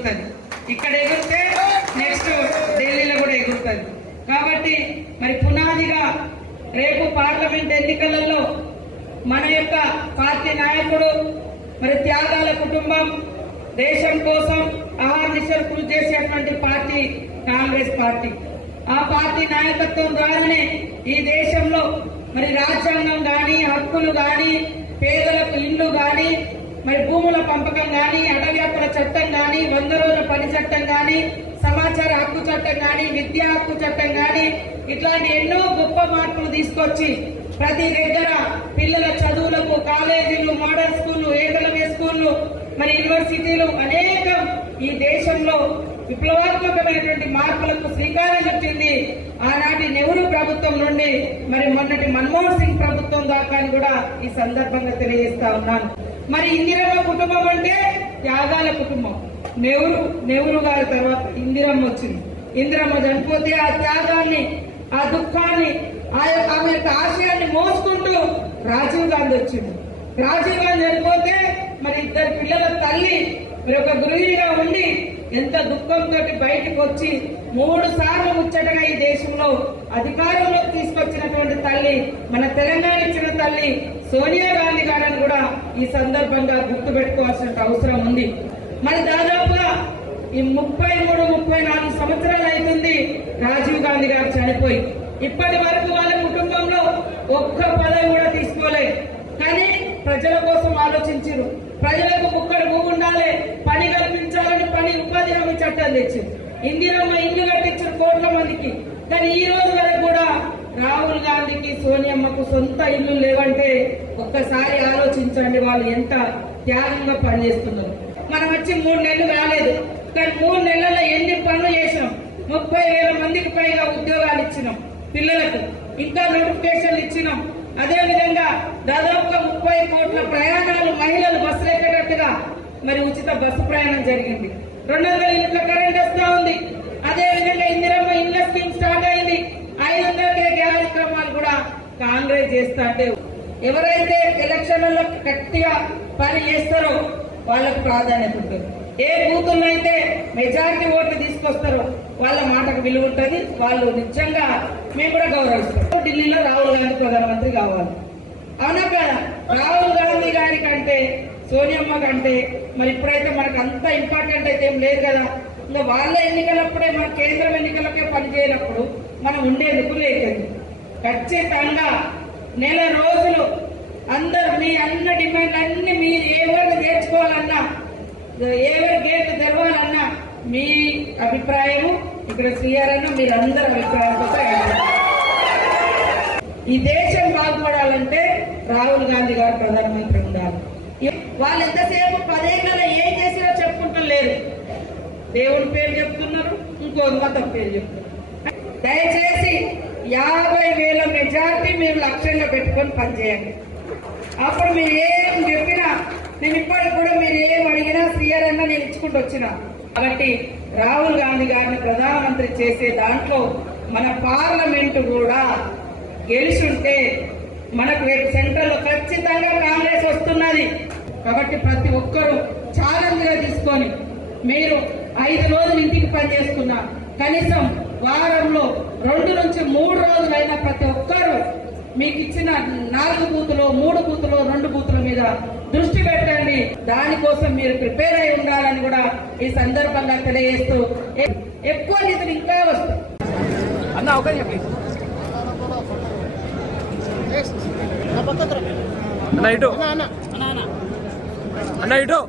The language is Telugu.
ఎగురుతుంది, ఇక్కడ ఎగురితే నెక్స్ట్ ఢిల్లీలో కూడా ఎగురుతుంది. కాబట్టి మరి పునాదిగా రేపు పార్లమెంట్ ఎన్నికలలో మన యొక్క పార్టీ నాయకుడు మరి త్యాగాల కుటుంబం దేశం కోసం అహర్నిశలు కృషి చేసేటువంటి పార్టీ కాంగ్రెస్ పార్టీ. ఆ పార్టీ నాయకత్వం ద్వారానే ఈ దేశంలో మరి రాజ్యాంగం గాని, హక్కులు గాని, పేదలకు ఇల్లు గాని, మరి భూముల పంపకం గాని, అటవీ హక్కుల చట్టం గాని, 100 రోజుల పని చట్టం గాని, సమాచార హక్కు చట్టం గాని, విద్యా హక్కు చట్టం గాని, ఇట్లాంటి ఎన్నో గొప్ప మార్పులు తీసుకొచ్చి ప్రతి దగ్గర పిల్లల చదువులకు కాలేజీలు, మోడల్ స్కూళ్లు, ఏకలవ్య స్కూళ్లు, మరి యూనివర్సిటీలు అనేకం ఈ దేశంలో విప్లవాత్మకమైనటువంటి మార్పులకు శ్రీకారం చుట్టింది. ఆనాటి నెహ్రూ ప్రభుత్వం నుండి మరి మొన్నటి మన్మోహన్ సింగ్ ప్రభుత్వం దాకా అని కూడా ఈ సందర్భంగా తెలియజేస్తా ఉన్నాను. మరి ఇందిరమ్మ కుటుంబం అంటే త్యాగాల కుటుంబం. నెహ్రూ గారి తర్వాత ఇందిరమ్మ వచ్చింది. ఇందిరమ్మ చనిపోతే ఆ త్యాగాన్ని, ఆ దుఃఖాన్ని, ఆమె యొక్క ఆశయాన్ని మోసుకుంటూ రాజీవ్ గాంధీ వచ్చింది. రాజీవ్ గాంధీ చనిపోతే మరి 2 పిల్లల తల్లి మరి ఒక గృహిణిగా ఉండి ఎంత దుఃఖంతో బయటకు వచ్చి 3 సార్లు ముచ్చటగా ఈ దేశంలో అధికారంలోకి తీసుకొచ్చినటువంటి తల్లి, మన తెలంగాణ ఇచ్చిన తల్లి సోనియా గాంధీ గారిని కూడా ఈ సందర్భంగా గుర్తు పెట్టుకోవాల్సిన అవసరం ఉంది. మరి దాదాపుగా ఈ 33-34 సంవత్సరాలు అవుతుంది రాజీవ్ గాంధీ గారు చనిపోయి. ఇప్పటి వరకు వాళ్ళ కుటుంబంలో ఒక్క పదవి కూడా తీసుకోలేదు. కానీ ప్రజల కోసం ఆలోచించారు. ప్రజలకు ముక్కడు భూమి ఉండాలి, పని కల్పించాలని పని ఉపాధి హామీ చట్టం తెచ్చింది. ఇందిరమ్మ ఇల్లు కట్టించారు కోట్ల మందికి. కానీ ఈ రోజు వరకు కూడా రాహుల్ గాంధీకి, సోనియమ్మకు సొంత ఇల్లు లేవంటే ఒక్కసారి ఆలోచించండి వాళ్ళు ఎంత త్యాగంగా పనిచేస్తున్నారు. మనం వచ్చి 3 నెలలు కాలేదు, కానీ 3 నెలల్లో ఎన్ని పనులు చేసినాం. 30,000 మందికి పైగా ఉద్యోగాలు ఇచ్చినాం పిల్లలకు, ఇంకా నోటిఫికేషన్లు ఇచ్చినాం. అదేవిధంగా దాదాపుగా 30 కోట్ల ప్రయాణాలు మహిళలు బస్సులు ఎక్కేటట్టుగా మరి ఉచిత బస్సు ప్రయాణం జరిగింది. 200 యూనిట్ల కరెంట్ వస్తా ఉంది. అదేవిధంగా ఇందిరమ్మ ఇళ్ల స్కీమ్ స్టార్ట్ అయింది. 500 కార్యక్రమాలు కూడా కాంగ్రెస్ చేస్తా అంటే ఎవరైతే ఎలక్షన్లలో గట్టిగా పని చేస్తారో వాళ్ళకు ప్రాధాన్యత ఉంటుంది. ఏ బూతుల్లో అయితే మెజారిటీ ఓట్లు తీసుకొస్తారో వాళ్ళ మాటకు విలువ ఉంటుంది. వాళ్ళు నిజంగా మేము కూడా గౌరవిస్తాం. ఢిల్లీలో రాహుల్ గాంధీ ప్రధానమంత్రి కావాలి, అవునా కదా? రాహుల్ గాంధీ గారి కంటే, సోనియమ్మ కంటే మరి ఇప్పుడైతే మనకు అంత ఇంపార్టెంట్ అయితే ఏం లేదు కదా. ఇంకా వాళ్ళ ఎన్నికలప్పుడే, మన కేంద్రం ఎన్నికలకే పనిచేయనప్పుడు మనం ఉండేందుకు లేదు. ఖచ్చితంగా 1 నెల రోజులు అందరు మీ అన్న డిమాండ్లన్నీ మీ ఎవరిని నేర్చుకోవాలన్నా, ఎవరి గేట్లు తెరవాలన్నా మీ అభిప్రాయము ఇక్కడ శ్రీయారన్న మీరందరూ అభిప్రాయం కోసం ఈ దేశం బాగుపడాలంటే రాహుల్ గాంధీ గారు ప్రధానమంత్రి ఉండాలి. వాళ్ళు ఎంతసేపు 10 ఏళ్లలో ఏం చేసినా చెప్పుకుంటలేరు. దేవుని పేరు చెప్తున్నారు, ఇంకో మతం పేరు చెప్తున్నారు. దయచేసి 50,000 మెజార్టీ మీరు లక్ష్యంగా పెట్టుకొని పనిచేయండి. అప్పుడు మీరు ఏం చెప్పినా, నేను ఇప్పటికి కూడా మీరు ఏం అడిగినా శ్రీయారన్న నేను ఇచ్చుకుంటూ వచ్చిన. కాబట్టి రాహుల్ గాంధీ గారిని ప్రధానమంత్రి చేసే దాంట్లో మన పార్లమెంటు కూడా గెలిచుంటే మనకు రేపు సెంట్రల్ లో ఖచ్చితంగా కాంగ్రెస్ వస్తున్నది. కాబట్టి ప్రతి ఒక్కరూ ఛాలెంజ్ గా తీసుకొని మీరు 5 రోజులు ఇంటికి పనిచేస్తున్నా కనీసం వారంలో 2 నుంచి 3 రోజులైనా ప్రతి ఒక్కరూ మీకు ఇచ్చిన 4 బూతులు, 3 బూతులు, 2 బూతుల మీద దృష్టి పెట్టండి. దానికోసం మీరు ప్రిపేర్ అయి ఉండాలని కూడా ఈ సందర్భంగా తెలియజేస్తూ ఎక్కువ నిధులు ఇంకా వస్తాయి. అన్న ఇటు